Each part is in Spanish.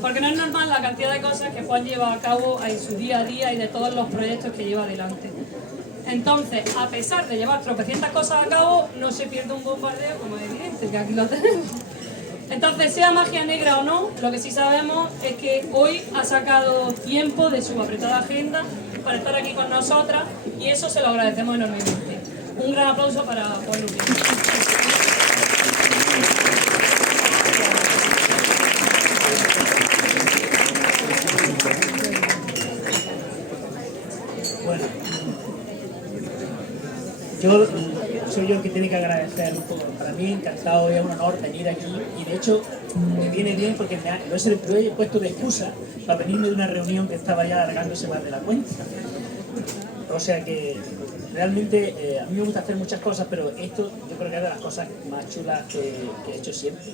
porque no es normal la cantidad de cosas que Juan lleva a cabo en su día a día y de todos los proyectos que lleva adelante. Entonces, a pesar de llevar tropecientas cosas a cabo, no se pierde un bombardeo, como es evidente, que aquí lo tenemos. Entonces, sea magia negra o no, lo que sí sabemos es que hoy ha sacado tiempo de su apretada agenda para estar aquí con nosotras y eso se lo agradecemos enormemente. Un gran aplauso para Juan Luque. Bueno, yo soy yo el que tiene que agradecer un poco. Para mí, encantado, es un honor venir aquí y de hecho me viene bien porque lo he puesto de excusa para venirme de una reunión que estaba ya alargándose más de la cuenta. O sea que realmente a mí me gusta hacer muchas cosas, pero esto yo creo que es de las cosas más chulas que he hecho siempre.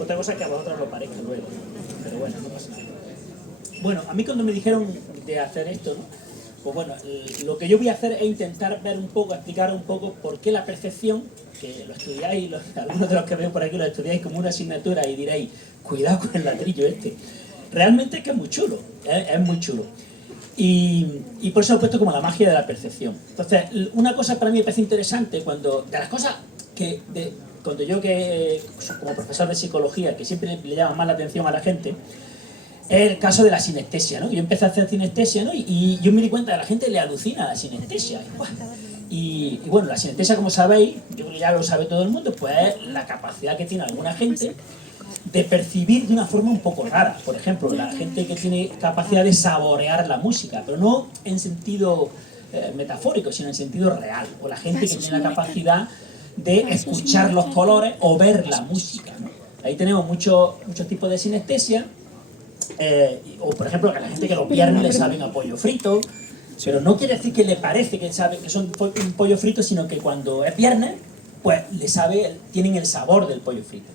Otra cosa es que a vosotros lo parezca luego, pero bueno, no pasa nada. Bueno, a mí cuando me dijeron de hacer esto, ¿no? Pues bueno, lo que yo voy a hacer es intentar ver un poco, explicar un poco por qué la percepción, que lo estudiáis, algunos de los que veo por aquí lo estudiáis como una asignatura y diréis, cuidado con el ladrillo este. Realmente es que es muy chulo, es muy chulo. Y por eso lo he puesto como la magia de la percepción. Entonces, una cosa para mí me parece interesante, de las cosas que, cuando yo que como profesor de psicología, que siempre le llama más la atención a la gente, es el caso de la sinestesia, ¿no? Yo empecé a hacer sinestesia, ¿no? Y yo me di cuenta que a la gente le alucina la sinestesia. Y bueno, la sinestesia, como sabéis, yo creo que ya lo sabe todo el mundo, pues es la capacidad que tiene alguna gente de percibir de una forma un poco rara. Por ejemplo, la gente que tiene capacidad de saborear la música, pero no en sentido metafórico, sino en sentido real. O la gente que tiene la capacidad de escuchar los colores o ver la música, ¿no? Ahí tenemos muchos tipos de sinestesia. O por ejemplo, a la gente que los viernes le saben a pollo frito, pero no quiere decir que le parece que son un pollo frito, sino que cuando es viernes, pues tienen el sabor del pollo frito.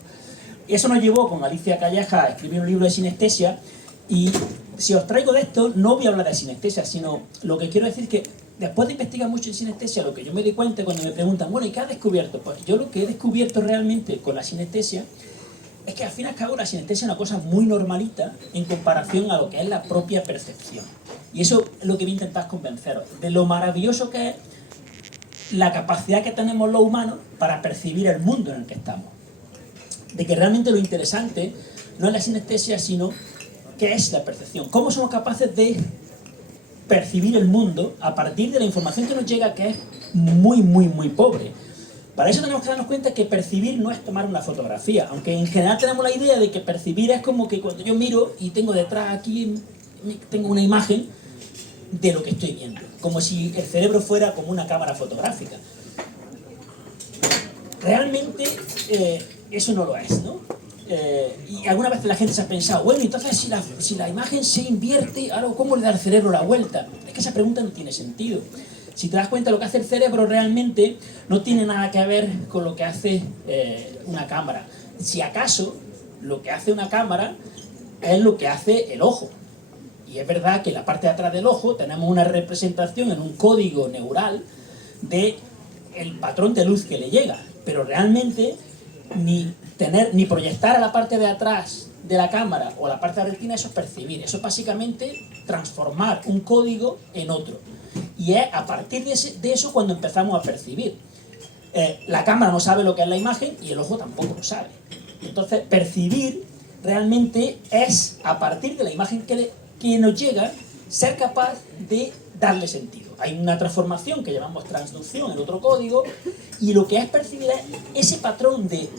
Y eso nos llevó con Alicia Calleja a escribir un libro de sinestesia, y si os traigo de esto, no voy a hablar de sinestesia, sino lo que quiero decir es que después de investigar mucho en sinestesia, lo que yo me di cuenta cuando me preguntan, bueno, ¿y qué has descubierto? Pues yo lo que he descubierto realmente con la sinestesia es que al fin y al cabo la sinestesia es una cosa muy normalita en comparación a lo que es la propia percepción. Y eso es lo que voy a intentar convenceros, de lo maravilloso que es la capacidad que tenemos los humanos para percibir el mundo en el que estamos. De que realmente lo interesante no es la sinestesia, sino qué es la percepción. Cómo somos capaces de percibir el mundo a partir de la información que nos llega, que es muy, muy, muy pobre. Para eso tenemos que darnos cuenta que percibir no es tomar una fotografía, aunque en general tenemos la idea de que percibir es como que cuando yo miro y tengo detrás aquí, tengo una imagen de lo que estoy viendo, como si el cerebro fuera como una cámara fotográfica. Realmente eso no lo es, ¿no? Y alguna vez la gente se ha pensado, bueno, entonces si la imagen se invierte, ahora ¿cómo le da el cerebro la vuelta? Es que esa pregunta no tiene sentido. Si te das cuenta, lo que hace el cerebro realmente no tiene nada que ver con lo que hace una cámara. Si acaso, lo que hace una cámara es lo que hace el ojo. Y es verdad que en la parte de atrás del ojo tenemos una representación en un código neural del patrón de luz que le llega. Pero realmente ni proyectar a la parte de atrás de la cámara o la parte de la retina, eso es percibir. Eso es básicamente transformar un código en otro. Y es a partir de eso cuando empezamos a percibir. La cámara no sabe lo que es la imagen y el ojo tampoco lo sabe. Entonces, percibir realmente es, a partir de la imagen que nos llega, ser capaz de darle sentido. Hay una transformación que llamamos transducción en otro código, y lo que es percibir es ese patrón de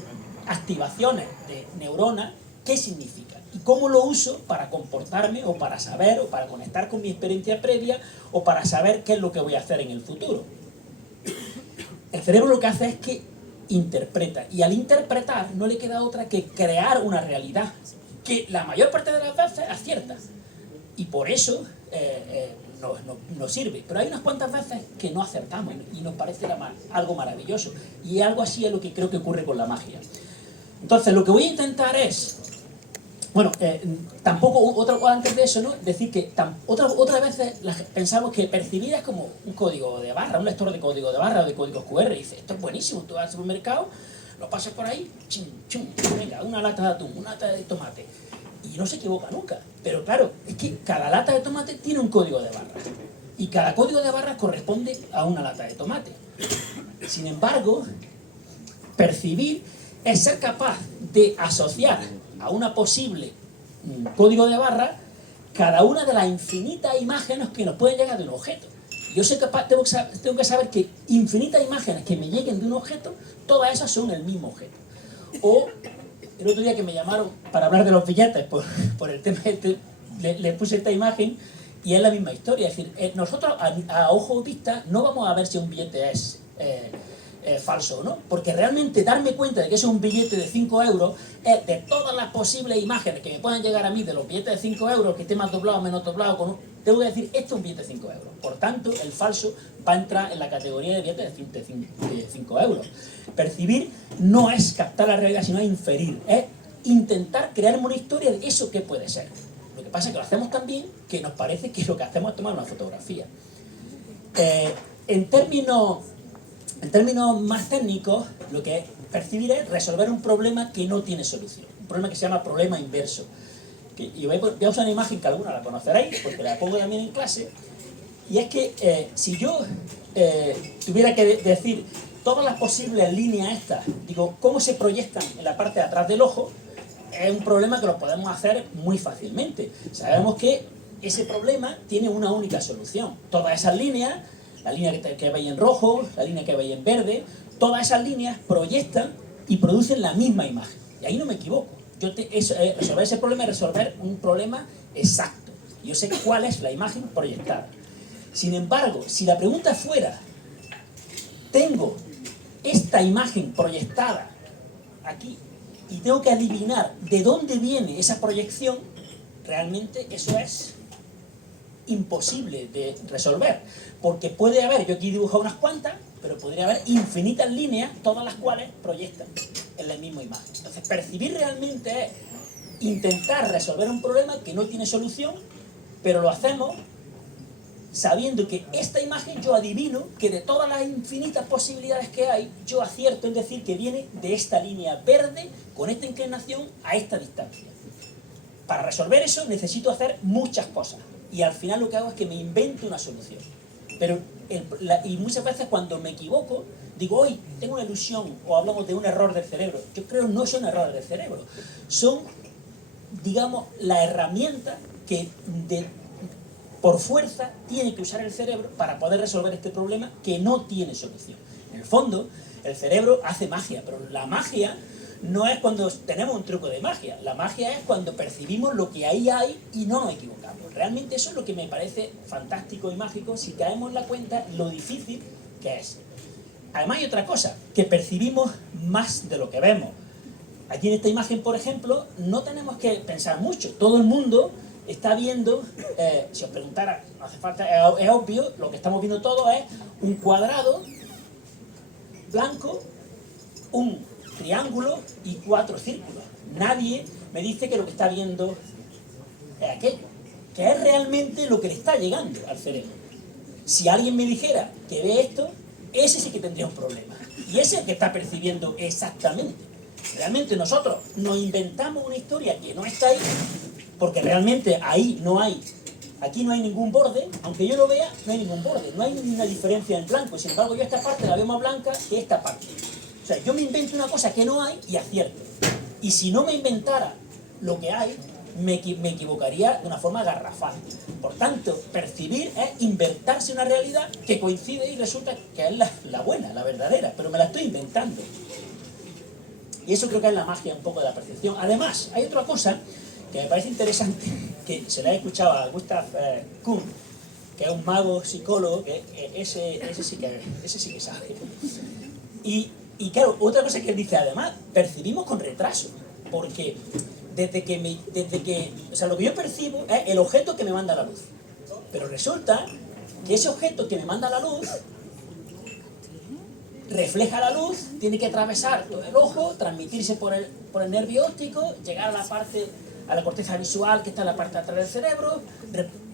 activaciones de neuronas, qué significa y cómo lo uso para comportarme o para saber o para conectar con mi experiencia previa o para saber qué es lo que voy a hacer en el futuro. El cerebro lo que hace es que interpreta, y al interpretar no le queda otra que crear una realidad que la mayor parte de las veces acierta, y por eso nos sirve. Pero hay unas cuantas veces que no acertamos y nos parece algo maravilloso, y algo así es lo que creo que ocurre con la magia. Entonces lo que voy a intentar es, bueno, tampoco, antes de eso, ¿no? Decir que otras veces pensamos que percibir es como un código de barra, un lector de código de barra o de códigos QR, y dices, esto es buenísimo, tú vas al supermercado, lo pasas por ahí, chum, chum, venga, una lata de atún, una lata de tomate. y no se equivoca nunca. Pero claro, es que cada lata de tomate tiene un código de barras. Y cada código de barras corresponde a una lata de tomate. Sin embargo, percibir es ser capaz de asociar a una posible código de barras cada una de las infinitas imágenes que nos pueden llegar de un objeto. Yo soy capaz, tengo que saber que infinitas imágenes que me lleguen de un objeto, todas esas son el mismo objeto. O el otro día que me llamaron para hablar de los billetes por el tema este, les puse esta imagen y es la misma historia. Es decir, nosotros a ojo vista no vamos a ver si un billete es falso o no, porque realmente darme cuenta de que eso es un billete de 5 euros es de todas las posibles imágenes que me puedan llegar a mí de los billetes de 5 euros, que esté más doblado o menos doblado, tengo que decir, esto es un billete de 5 euros. Por tanto, el falso va a entrar en la categoría de billetes de 5 euros. Percibir no es captar la realidad, sino inferir, es intentar crearme una historia de eso que puede ser. Lo que pasa es que lo hacemos tan bien que nos parece que lo que hacemos es tomar una fotografía. En términos más técnicos, lo que es percibir es resolver un problema que no tiene solución. Un problema que se llama problema inverso. Y voy a usar una imagen que alguna la conoceréis, porque la pongo también en clase. Y es que si yo tuviera que decir todas las posibles líneas estas, digo, cómo se proyectan en la parte de atrás del ojo, es un problema que lo podemos hacer muy fácilmente. Sabemos que ese problema tiene una única solución. Todas esas líneas, la línea que veis en rojo, la línea que veis en verde, todas esas líneas proyectan y producen la misma imagen. Y ahí no me equivoco. Resolver ese problema es resolver un problema exacto. Yo sé cuál es la imagen proyectada. Sin embargo, si la pregunta fuera, tengo esta imagen proyectada aquí y tengo que adivinar de dónde viene esa proyección, realmente eso es imposible de resolver, porque puede haber, yo aquí he dibujado unas cuantas, pero podría haber infinitas líneas, todas las cuales proyectan en la misma imagen. Entonces, percibir realmente es intentar resolver un problema que no tiene solución, pero lo hacemos sabiendo que esta imagen yo adivino que de todas las infinitas posibilidades que hay, yo acierto en decir que viene de esta línea verde con esta inclinación a esta distancia. Para resolver eso necesito hacer muchas cosas y al final lo que hago es que me invento una solución. Pero y muchas veces cuando me equivoco, digo, hoy tengo una ilusión o hablamos de un error del cerebro. Yo creo que no son errores del cerebro, son, digamos, la herramienta que por fuerza tiene que usar el cerebro para poder resolver este problema que no tiene solución. En el fondo, el cerebro hace magia, pero la magia no es cuando tenemos un truco de magia. La magia es cuando percibimos lo que ahí hay y no nos equivocamos. Realmente eso es lo que me parece fantástico y mágico si caemos en la cuenta lo difícil que es. Además hay otra cosa, que percibimos más de lo que vemos. Aquí en esta imagen, por ejemplo, no tenemos que pensar mucho. Todo el mundo está viendo, si os preguntara, no hace falta, es obvio, lo que estamos viendo todo es un cuadrado blanco, un triángulo y 4 círculos. Nadie me dice que lo que está viendo es aquello, que es realmente lo que le está llegando al cerebro. Si alguien me dijera que ve esto, ese sí que tendría un problema. Y ese es el que está percibiendo exactamente. Realmente nosotros nos inventamos una historia que no está ahí, porque realmente ahí no hay, aquí no hay ningún borde, aunque yo lo vea, no hay ningún borde, no hay ninguna diferencia en blanco, sin embargo yo esta parte la veo más blanca que esta parte. O sea, yo me invento una cosa que no hay y acierto. Y si no me inventara lo que hay, me equivocaría de una forma garrafal. Por tanto, percibir es inventarse una realidad que coincide y resulta que es la buena, la verdadera, pero me la estoy inventando. Y eso creo que es la magia un poco de la percepción. Además, hay otra cosa que me parece interesante, que se la he escuchado a Gustav Kuhn, que es un mago psicólogo, que ese sí que sabe. Y claro, otra cosa que él dice, además, percibimos con retraso, porque o sea, lo que yo percibo es el objeto que me manda la luz. Pero resulta que ese objeto que me manda la luz refleja la luz, tiene que atravesar todo el ojo, transmitirse por el nervio óptico, llegar a la corteza visual que está en la parte de atrás del cerebro,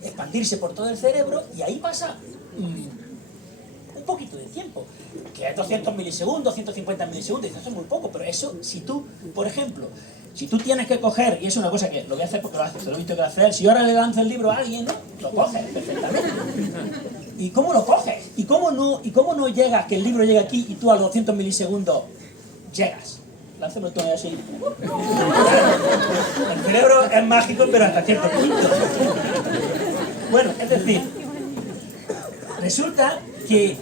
expandirse por todo el cerebro y ahí pasa un poquito de tiempo, que es 200 milisegundos, 150 milisegundos, eso es muy poco, pero eso, si tú, por ejemplo, Si tú tienes que coger, y es una cosa que lo voy a hacer porque se lo he visto que hacer, si ahora le lanzo el libro a alguien, ¿no? Lo coges perfectamente. ¿Y cómo lo coges? ¿Y cómo no llegas, que el libro llegue aquí y tú a los 200 milisegundos llegas? Lánzame tú así. El cerebro es mágico, pero hasta cierto punto. Bueno, es decir, resulta que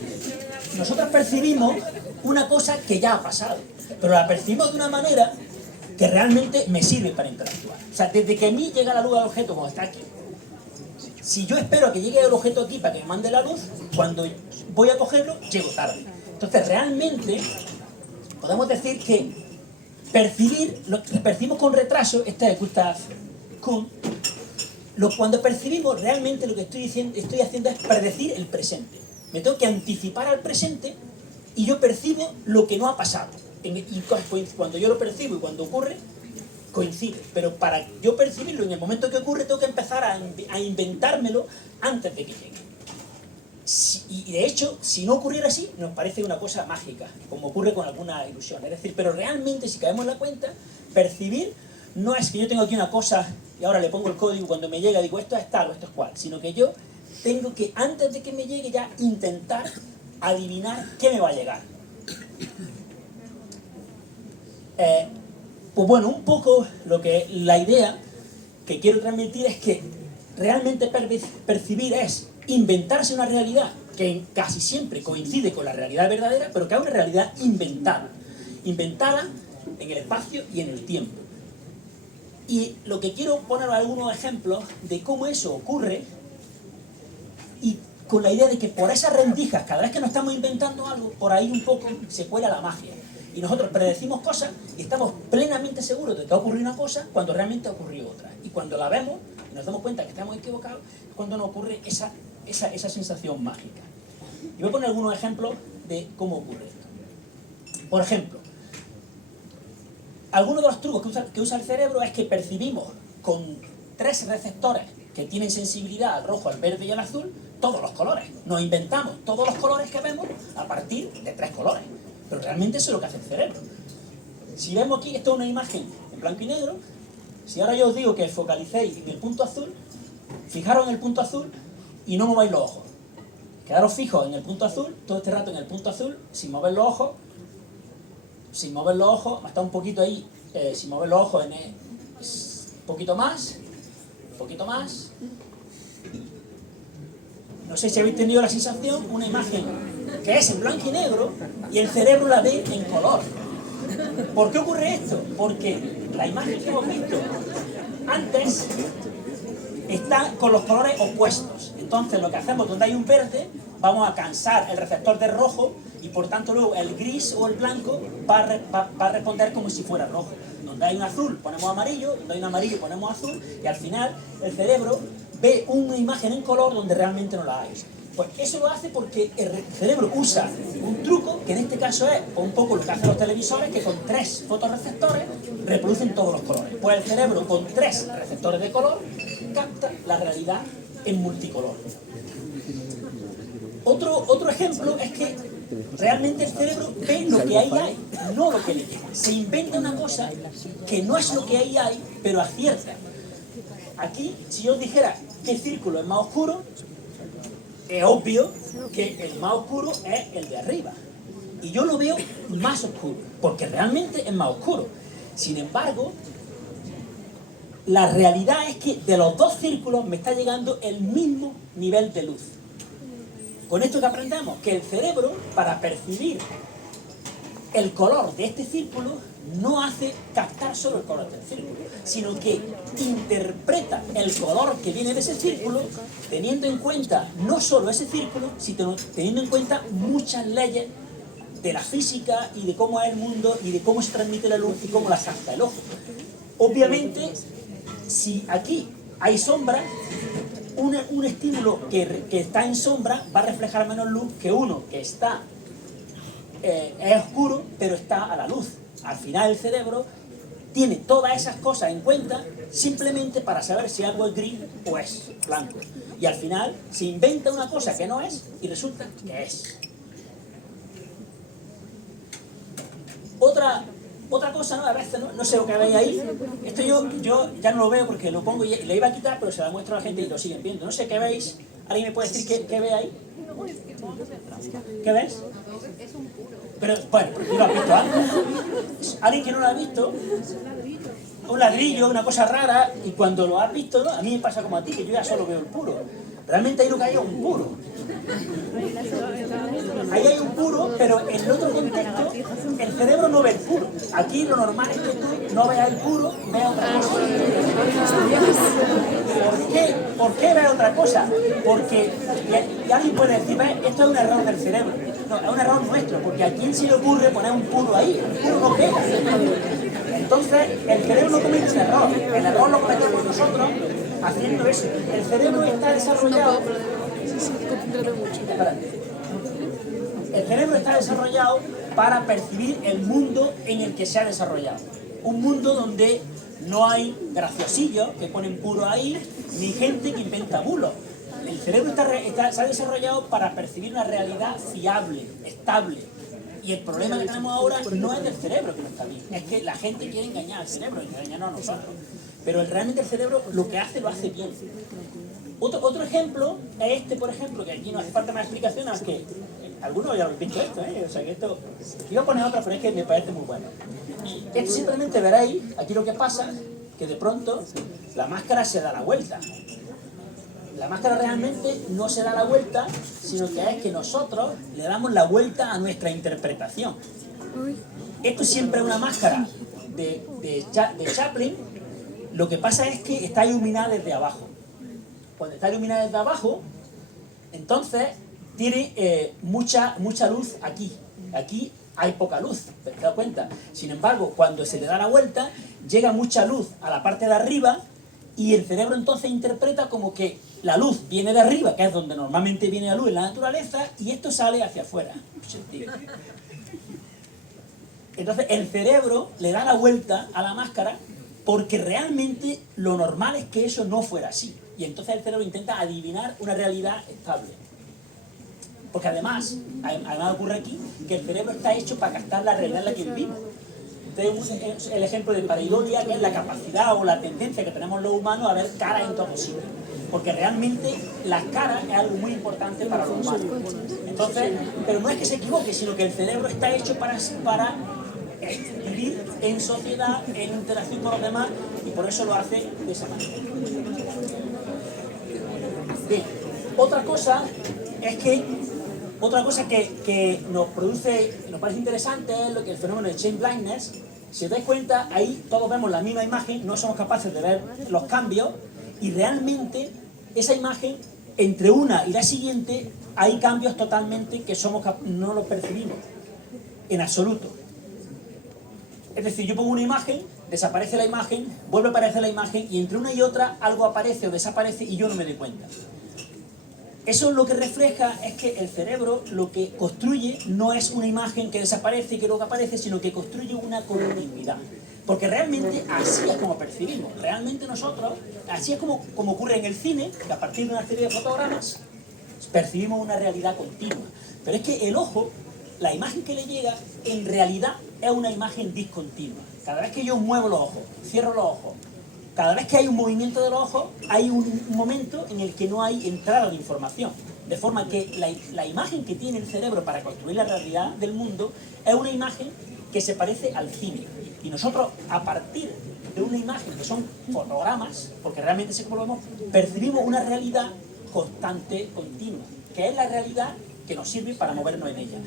nosotros percibimos una cosa que ya ha pasado, pero la percibimos de una manera que realmente me sirve para interactuar. O sea, desde que a mí llega la luz al objeto como está aquí, si yo espero a que llegue el objeto aquí para que me mande la luz, cuando voy a cogerlo, llego tarde. Entonces, realmente, podemos decir que percibir, lo que percibimos con retraso, esta es Gustav Kuhn, cuando percibimos, realmente lo que estoy haciendo es predecir el presente. Me tengo que anticipar al presente y yo percibo lo que no ha pasado. Y cuando yo lo percibo y cuando ocurre, coincide. Pero para yo percibirlo en el momento que ocurre, tengo que empezar a inventármelo antes de que llegue. Y de hecho, si no ocurriera así, nos parece una cosa mágica, como ocurre con alguna ilusión. Es decir, pero realmente, si caemos en la cuenta, percibir no es que yo tengo aquí una cosa y ahora le pongo el código, cuando me llega digo esto es tal o esto es cual, sino que yo tengo que, antes de que me llegue, ya intentar adivinar qué me va a llegar. Pues bueno, un poco la idea que quiero transmitir es que realmente percibir es inventarse una realidad que casi siempre coincide con la realidad verdadera, pero que es una realidad inventada en el espacio y en el tiempo. Y lo que quiero poner algunos ejemplos de cómo eso ocurre, y con la idea de que por esas rendijas, cada vez que nos estamos inventando algo, por ahí un poco se cuela la magia. Y nosotros predecimos cosas y estamos plenamente seguros de que ha ocurrido una cosa cuando realmente ha ocurrido otra. Y cuando la vemos y nos damos cuenta que estamos equivocados, es cuando nos ocurre esa sensación mágica. Y voy a poner algunos ejemplos de cómo ocurre esto. Por ejemplo, algunos de los trucos que usa el cerebro es que percibimos con 3 receptores que tienen sensibilidad al rojo, al verde y al azul, todos los colores. Nos inventamos todos los colores que vemos a partir de 3 colores. Pero realmente eso es lo que hace el cerebro. Si vemos aquí, esto es una imagen en blanco y negro. Si ahora yo os digo que focalicéis en el punto azul, fijaros en el punto azul y no mováis los ojos. Quedaros fijos en el punto azul, todo este rato en el punto azul, sin mover los ojos. Sin mover los ojos, hasta un poquito ahí, sin mover los ojos, un poquito más, un poquito más. No sé si habéis tenido la sensación, una imagen que es en blanco y negro y el cerebro la ve en color. ¿Por qué ocurre esto? Porque la imagen que hemos visto antes está con los colores opuestos. Entonces lo que hacemos, donde hay un verde, vamos a cansar el receptor de rojo y por tanto luego el gris o el blanco va a responder como si fuera rojo. Donde hay un azul ponemos amarillo, donde hay un amarillo ponemos azul y al final el cerebro ve una imagen en color donde realmente no la hay. Pues eso lo hace porque el cerebro usa un truco, que en este caso es un poco lo que hacen los televisores, que con 3 fotorreceptores reproducen todos los colores. Pues el cerebro con 3 receptores de color capta la realidad en multicolor. Otro ejemplo es que realmente el cerebro ve lo que ahí hay, no lo que le llega. Se inventa una cosa que no es lo que ahí hay, pero acierta. Aquí, si yo os dijera que el círculo es más oscuro, es obvio que el más oscuro es el de arriba. Y yo lo veo más oscuro, porque realmente es más oscuro. Sin embargo, la realidad es que de los 2 círculos me está llegando el mismo nivel de luz. Con esto que aprendemos, que el cerebro, para percibir el color de este círculo, no hace captar solo el color del círculo, sino que interpreta el color que viene de ese círculo, teniendo en cuenta no solo ese círculo, sino teniendo en cuenta muchas leyes de la física y de cómo es el mundo y de cómo se transmite la luz y cómo la capta el ojo. Obviamente, si aquí hay sombra, un estímulo que está en sombra va a reflejar menos luz que uno que está es oscuro pero está a la luz. Al final el cerebro tiene todas esas cosas en cuenta simplemente para saber si algo es gris o es blanco. Y al final se inventa una cosa que no es y resulta que es. Otra cosa, ¿no? A veces, no sé lo que veis ahí. Esto yo ya no lo veo porque lo pongo y le iba a quitar, pero se la muestro a la gente y lo siguen viendo. No sé qué veis. ¿Alguien me puede decir qué ve ahí? ¿Qué ves? Pero, bueno, tú lo has visto antes. Alguien que no lo ha visto, un ladrillo, una cosa rara, y cuando lo has visto, ¿no? A mí me pasa como a ti, que yo ya solo veo el puro. Realmente ahí lo que hay es un puro. Ahí hay un puro, pero en el otro contexto, el cerebro no ve el puro. Aquí lo normal es que tú no veas el puro, veas otra cosa. ¿Por qué veas otra cosa? Porque y alguien puede decir, esto es un error del cerebro. No, es un error nuestro, porque a quién se le ocurre poner un puro ahí. El puro no pega. Entonces, el cerebro no comete ese error. El error lo cometemos nosotros haciendo eso. El cerebro está desarrollado. El cerebro está desarrollado para percibir el mundo en el que se ha desarrollado. Un mundo donde no hay graciosillos que ponen puro ahí, ni gente que inventa bulos. El cerebro se ha desarrollado para percibir una realidad fiable, estable. Y el problema que tenemos ahora no es del cerebro que no está bien, es que la gente quiere engañar al cerebro y engañarnos a nosotros. Pero realmente el cerebro lo que hace, lo hace bien. Otro ejemplo es este, por ejemplo, que aquí no hace falta más explicación, aunque algunos ya lo han visto esto, ¿eh? O sea que esto... Quiero poner otra, pero es que me parece muy bueno. Esto simplemente veréis, aquí lo que pasa, que de pronto la máscara se da la vuelta. La máscara realmente no se da la vuelta, sino que es que nosotros le damos la vuelta a nuestra interpretación. Esto es siempre una máscara de Chaplin. Lo que pasa es que está iluminada desde abajo. Cuando está iluminada desde abajo, entonces tiene mucha luz aquí. Aquí hay poca luz, ¿te das cuenta? Sin embargo, cuando se le da la vuelta, llega mucha luz a la parte de arriba y el cerebro entonces interpreta como que la luz viene de arriba, que es donde normalmente viene la luz en la naturaleza, y esto sale hacia afuera. Entonces el cerebro le da la vuelta a la máscara porque realmente lo normal es que eso no fuera así. Y entonces el cerebro intenta adivinar una realidad estable. Porque además ocurre aquí que el cerebro está hecho para captar la realidad en la que vivimos. Entonces el ejemplo de pareidolia, que es la capacidad o la tendencia que tenemos los humanos a ver caras en todo sitio. Porque realmente las caras es algo muy importante para los humanos. Entonces, pero no es que se equivoque, sino que el cerebro está hecho para vivir en sociedad, en interacción con los demás, y por eso lo hace de esa manera. Bien, otra cosa que nos parece interesante es lo que el fenómeno de chain blindness. Si os dais cuenta, ahí todos vemos la misma imagen, no somos capaces de ver los cambios, y realmente esa imagen, entre una y la siguiente, hay cambios totalmente que no los percibimos en absoluto. Es decir, yo pongo una imagen, desaparece la imagen, vuelve a aparecer la imagen, y entre una y otra algo aparece o desaparece y yo no me doy cuenta. Eso lo que refleja es que el cerebro lo que construye no es una imagen que desaparece y que luego aparece, sino que construye una continuidad. Porque realmente así es como percibimos. Realmente nosotros, así es como ocurre en el cine, que a partir de una serie de fotogramas percibimos una realidad continua. Pero es que el ojo, la imagen que le llega, en realidad es una imagen discontinua. Cada vez que yo muevo los ojos, cierro los ojos, cada vez que hay un movimiento de los ojos, hay un momento en el que no hay entrada de información. De forma que la imagen que tiene el cerebro para construir la realidad del mundo es una imagen que se parece al cine. Y nosotros, a partir de una imagen que son fotogramas, porque realmente sé cómo lo vemos, percibimos una realidad constante, continua, que es la realidad que nos sirve para movernos en ella.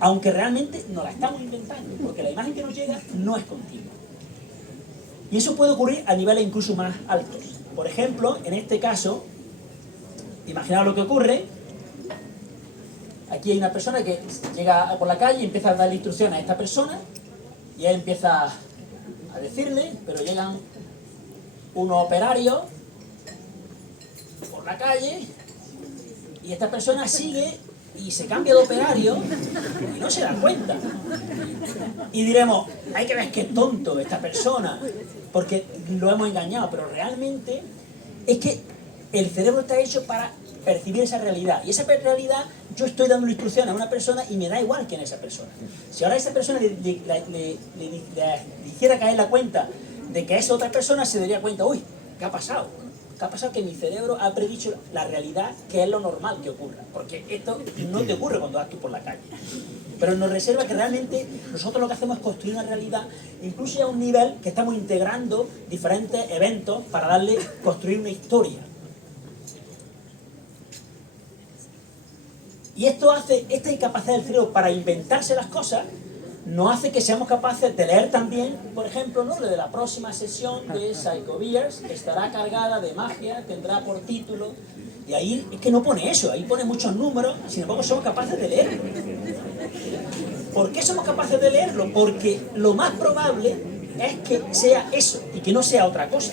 Aunque realmente nos la estamos inventando, porque la imagen que nos llega no es continua. Y eso puede ocurrir a niveles incluso más altos. Por ejemplo, en este caso, imaginaos lo que ocurre. Aquí hay una persona que llega por la calle y empieza a darle instrucciones a esta persona, y él empieza a decirle, pero llegan unos operarios por la calle, y esta persona sigue y se cambia de operario y no se da cuenta. Y diremos, hay que ver qué tonto esta persona, porque lo hemos engañado, pero realmente es que el cerebro está hecho para percibir esa realidad, y esa realidad yo estoy dando una instrucción a una persona y me da igual quién es esa persona. Si ahora esa persona le hiciera caer la cuenta de que es otra persona, se daría cuenta, uy, ¿qué ha pasado? ¿Qué ha pasado? Que mi cerebro ha predicho la realidad, que es lo normal que ocurra. Porque esto no te ocurre cuando vas tú por la calle. Pero nos reserva que realmente nosotros lo que hacemos es construir una realidad, incluso a un nivel que estamos integrando diferentes eventos para construir una historia. Y esta incapacidad del cerebro para inventarse las cosas, nos hace que seamos capaces de leer también, por ejemplo, ¿no?, lo de la próxima sesión de Psycho Beers, estará cargada de magia, tendrá por título, y ahí es que no pone eso, ahí pone muchos números, sin embargo somos capaces de leerlo. ¿Por qué somos capaces de leerlo? Porque lo más probable es que sea eso y que no sea otra cosa.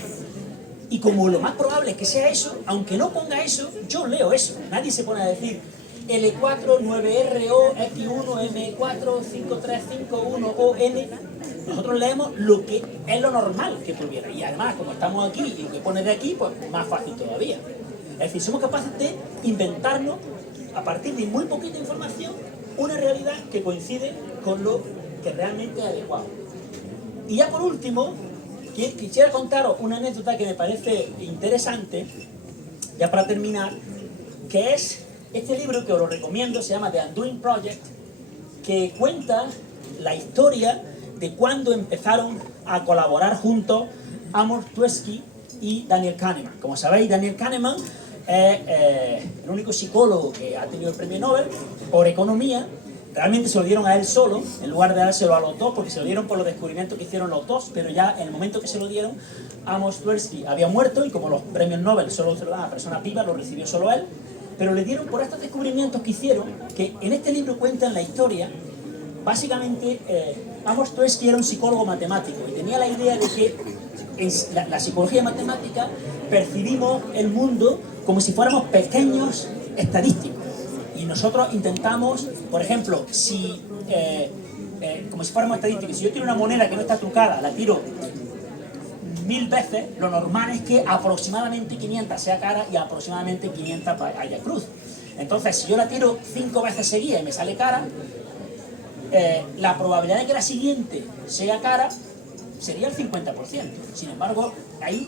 Y como lo más probable es que sea eso, aunque no ponga eso, yo leo eso. Nadie se pone a decir L4, 9RO, X1, M4, 5351ON. Nosotros leemos lo que es lo normal que tuviera. Y además, como estamos aquí y lo que pone de aquí, pues más fácil todavía. Es decir, somos capaces de inventarnos, a partir de muy poquita información, una realidad que coincide con lo que realmente es adecuado. Y ya por último, quisiera contaros una anécdota que me parece interesante, ya para terminar, que es este libro que os lo recomiendo, se llama The Undoing Project, que cuenta la historia de cuando empezaron a colaborar juntos Amos Tversky y Daniel Kahneman. Como sabéis, Daniel Kahneman es el único psicólogo que ha tenido el premio Nobel por economía. Realmente se lo dieron a él solo, en lugar de dárselo a los dos, porque se lo dieron por los descubrimientos que hicieron los dos, pero ya en el momento que se lo dieron, Amos Tversky había muerto, y como los premios Nobel solo se lo dan a personas vivas, lo recibió solo él, pero le dieron por estos descubrimientos que hicieron, que en este libro cuentan la historia. Básicamente, Amos Tversky era un psicólogo matemático, y tenía la idea de que en la psicología matemática percibimos el mundo como si fuéramos pequeños estadísticos. Y nosotros intentamos, por ejemplo, como si fuéramos estadísticos, si yo tiro una moneda que no está trucada, la tiro 1000 veces, lo normal es que aproximadamente 500 sea cara y aproximadamente 500 haya cruz. Entonces, si yo la tiro 5 veces seguidas y me sale cara, la probabilidad de que la siguiente sea cara sería el 50%. Sin embargo, ahí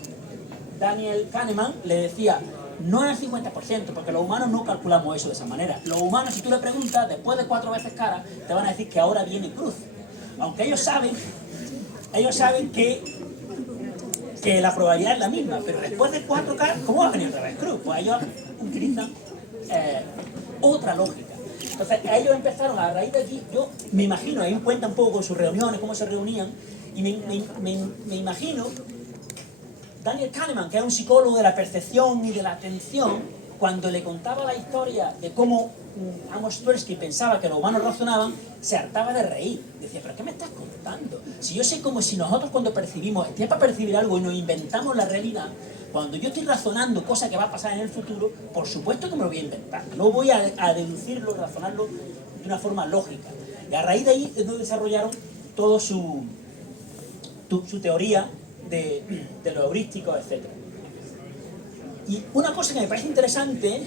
Daniel Kahneman le decía, no es el 50%, porque los humanos no calculamos eso de esa manera. Los humanos, si tú le preguntas, después de 4 veces cara, te van a decir que ahora viene cruz. Aunque ellos saben que la probabilidad es la misma, pero después de 4 caras, ¿cómo va a venir otra vez cruz? Pues ellos utilizan otra lógica. Entonces, ellos empezaron a raíz de aquí, yo me imagino, ahí cuenta un poco con sus reuniones, cómo se reunían, y me imagino Daniel Kahneman, que es un psicólogo de la percepción y de la atención, cuando le contaba la historia de cómo Amos Tversky pensaba que los humanos razonaban, se hartaba de reír. Decía, ¿pero qué me estás contando? Si yo sé como si nosotros cuando percibimos, es para percibir algo y nos inventamos la realidad, cuando yo estoy razonando cosas que va a pasar en el futuro, por supuesto que me lo voy a inventar. No voy a deducirlo, razonarlo de una forma lógica. Y a raíz de ahí es donde desarrollaron todo su teoría de los heurísticos, etc. Y una cosa que me parece interesante,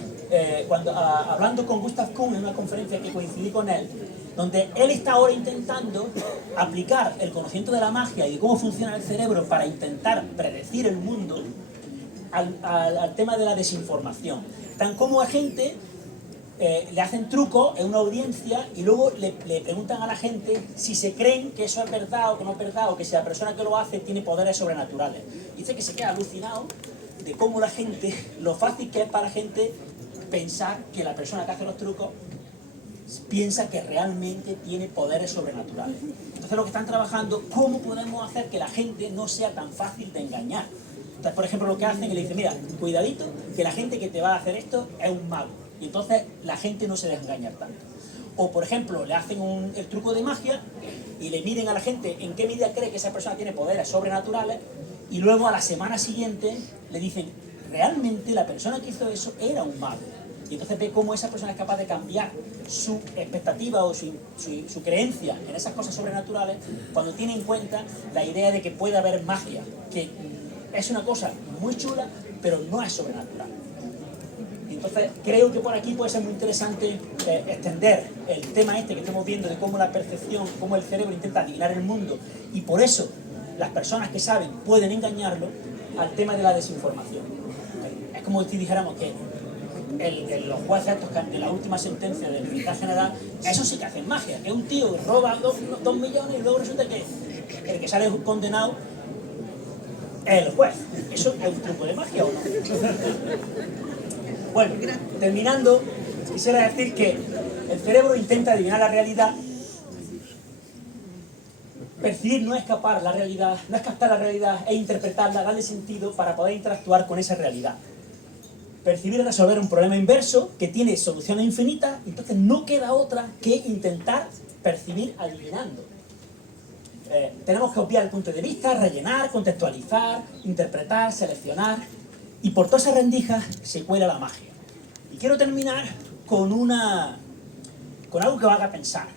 hablando con Gustav Kuhn en una conferencia que coincidí con él, donde él está ahora intentando aplicar el conocimiento de la magia y de cómo funciona el cerebro para intentar predecir el mundo al tema de la desinformación. Tan como a gente le hacen trucos en una audiencia y luego le preguntan a la gente si se creen que eso es verdad o que no es verdad, o que si la persona que lo hace tiene poderes sobrenaturales. Dice que se queda alucinado de cómo la gente, lo fácil que es para la gente pensar que la persona que hace los trucos piensa que realmente tiene poderes sobrenaturales. Entonces lo que están trabajando, ¿cómo podemos hacer que la gente no sea tan fácil de engañar? Entonces, por ejemplo, lo que hacen es que le dicen, mira, cuidadito, que la gente que te va a hacer esto es un mago. Y entonces la gente no se deja engañar tanto. O, por ejemplo, le hacen el truco de magia y le miden a la gente en qué medida cree que esa persona tiene poderes sobrenaturales, y luego a la semana siguiente le dicen, realmente la persona que hizo eso era un mago. Y entonces ve cómo esa persona es capaz de cambiar su expectativa o su creencia en esas cosas sobrenaturales cuando tiene en cuenta la idea de que puede haber magia, que es una cosa muy chula, pero no es sobrenatural. Entonces, creo que por aquí puede ser muy interesante extender el tema este que estamos viendo de cómo la percepción, cómo el cerebro intenta adivinar el mundo y por eso las personas que saben pueden engañarlo al tema de la desinformación. Es como si dijéramos que los jueces estos de la última sentencia del fiscal general, eso sí que hacen magia, que un tío roba 2 millones y luego resulta que el que sale condenado es el juez. ¿Eso es un truco de magia o no? Bueno, terminando, quisiera decir que el cerebro intenta adivinar la realidad. Percibir no es captar la realidad, es interpretarla, darle sentido para poder interactuar con esa realidad. Percibir es resolver un problema inverso que tiene soluciones infinitas, entonces no queda otra que intentar percibir adivinando. Tenemos que obviar el punto de vista, rellenar, contextualizar, interpretar, seleccionar, y por todas esas rendijas se cuela la magia. Y quiero terminar con algo que os haga pensar.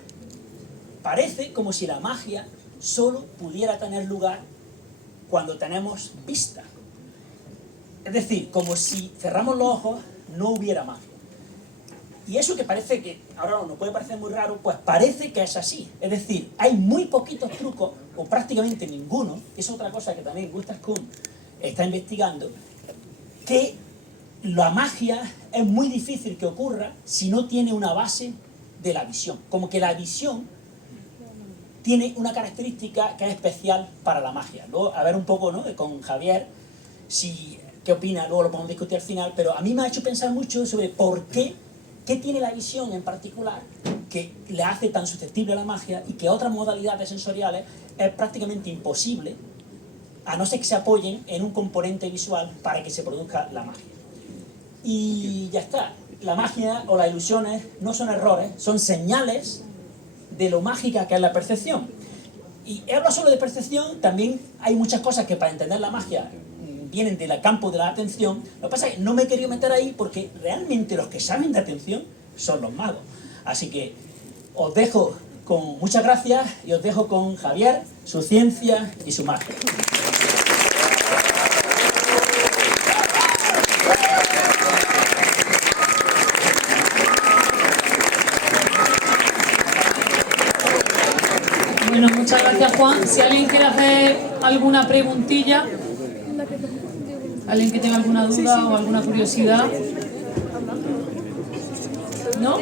Parece como si la magia solo pudiera tener lugar cuando tenemos vista. Es decir, como si cerramos los ojos no hubiera magia. Y eso que parece que ahora nos puede parecer muy raro, pues parece que es así. Es decir, hay muy poquitos trucos, o prácticamente ninguno, que es otra cosa que también Gustav Kuhn está investigando, que la magia es muy difícil que ocurra si no tiene una base de la visión. Como que la visión tiene una característica que es especial para la magia. Luego, a ver un poco, ¿no?, con Javier, qué opina, luego lo podemos discutir al final, pero a mí me ha hecho pensar mucho sobre por qué tiene la visión en particular que le hace tan susceptible a la magia y que otras modalidades sensoriales es prácticamente imposible, a no ser que se apoyen en un componente visual para que se produzca la magia. Y ya está. La magia o las ilusiones no son errores, son señales de lo mágica que es la percepción. Y hablo solo de percepción, también hay muchas cosas que para entender la magia vienen del campo de la atención. Lo que pasa es que no me he querido meter ahí porque realmente los que saben de atención son los magos. Así que os dejo con muchas gracias y os dejo con Javier, su ciencia y su magia. Bueno, muchas gracias, Juan. Si alguien quiere hacer alguna preguntilla, alguien que tenga alguna duda o alguna curiosidad, ¿no?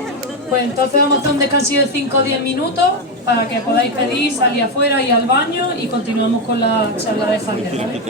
Pues entonces vamos a hacer un descansillo de 5 o 10 minutos para que podáis pedir, salir afuera y al baño y continuamos con la charla de Javier, ¿vale?